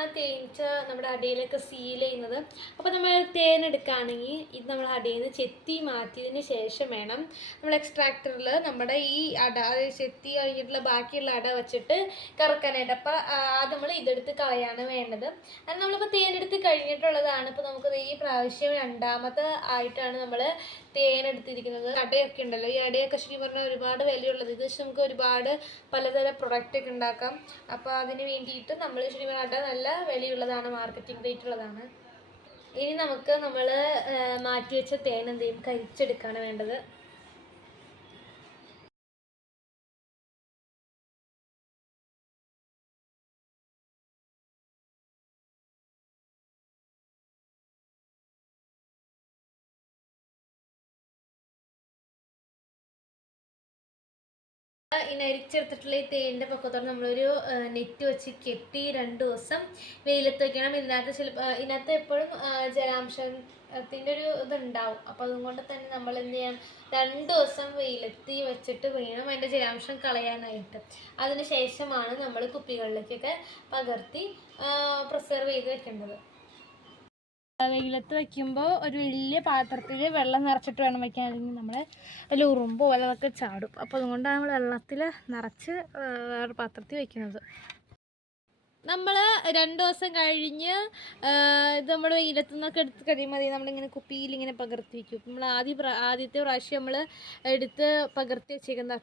ഇങ്ങനെയാണ് തേനീച്ച നമ്മുടെ അടയിലൊക്കെ സീൽ ചെയ്യുന്നത്. അപ്പോൾ നമ്മൾ തേൻ എടുക്കുകയാണെങ്കിൽ ഇത് നമ്മൾ അടയിൽ നിന്ന് ചെത്തി മാറ്റിയതിന് ശേഷം വേണം നമ്മൾ എക്സ്ട്രാക്ടറിൽ നമ്മുടെ ഈ അട, അതായത് ചെത്തി കഴിഞ്ഞിട്ടുള്ള ബാക്കിയുള്ള അട വെച്ചിട്ട് കറക്കാനായിട്ട്. അപ്പോൾ ആദ്യം നമ്മൾ ഇതെടുത്ത് കളയാണ് വേണ്ടത്. അത് നമ്മളിപ്പോൾ തേനെടുത്ത് കഴിഞ്ഞിട്ടുള്ളതാണ്. ഇപ്പോൾ നമുക്ക് ഈ പ്രാവശ്യം രണ്ടാമത്തെ ആയിട്ടാണ് നമ്മൾ തേനെടുത്തിരിക്കുന്നത്. അടയൊക്കെ ഉണ്ടല്ലോ, ഈ അടയൊക്കെ ശരിക്കും പറഞ്ഞാൽ ഒരുപാട് വിലയുള്ളത്. ഇത് വെച്ച് നമുക്ക് ഒരുപാട് പലതരം പ്രൊഡക്റ്റ് ഒക്കെ ഉണ്ടാക്കാം. അപ്പോൾ അതിന് വേണ്ടിയിട്ട് നമ്മൾ ശരിക്കും പറഞ്ഞാൽ നല്ല വിലയുള്ളതാണ്, മാർക്കറ്റിംഗ് റേറ്റ് ഉള്ളതാണ്. ഇനി നമുക്ക് നമ്മൾ മാറ്റി വെച്ച തേൻ എന്ത് ചെയ്യും, കരിച്ചെടുക്കുകയാണ് വേണ്ടത്. ഇനി അരിച്ചെടുത്തിട്ടുള്ള ഈ തേനിൻ്റെ പക്കത്തോടെ നമ്മളൊരു നെറ്റ് വെച്ച് കെട്ടി 2 ദിവസം വെയിലത്ത് വയ്ക്കണം. ഇതിനകത്ത് എപ്പോഴും ജലാംശത്തിൻ്റെ ഒരു ഇതുണ്ടാവും. അപ്പോൾ അതുകൊണ്ട് തന്നെ നമ്മൾ എന്ത് ചെയ്യണം, 2 ദിവസം വെയിലത്ത് വെച്ചിട്ട് വേണം അതിൻ്റെ ജലാംശം കളയാനായിട്ട്. അതിന് ശേഷമാണ് നമ്മൾ കുപ്പികളിലേക്കൊക്കെ പകർത്തി പ്രിസർവ് ചെയ്ത് വെക്കേണ്ടത്. വെയിലത്ത് വയ്ക്കുമ്പോൾ ഒരു വലിയ പാത്രത്തിൽ വെള്ളം നിറച്ചിട്ട് വേണം വയ്ക്കാൻ, അല്ലെങ്കിൽ നമ്മൾ അതിൽ ഉറുമ്പോ വല്ലതൊക്കെ ചാടും. അപ്പോൾ അതുകൊണ്ടാണ് നമ്മൾ വെള്ളത്തിൽ നിറച്ച് വേറെ പാത്രത്തിൽ വയ്ക്കുന്നത്. നമ്മൾ 2 ദിവസം കഴിഞ്ഞ് ഇത് നമ്മൾ വെയിലത്തു നിന്നൊക്കെ എടുത്ത് കഴിയുമ്പോൾ മതി നമ്മളിങ്ങനെ കുപ്പിയിൽ ഇങ്ങനെ പകർത്തി വയ്ക്കും. നമ്മൾ ആദ്യത്തെ പ്രാവശ്യം നമ്മൾ എടുത്ത് പകർത്തി വെച്ചേക്കുന്ന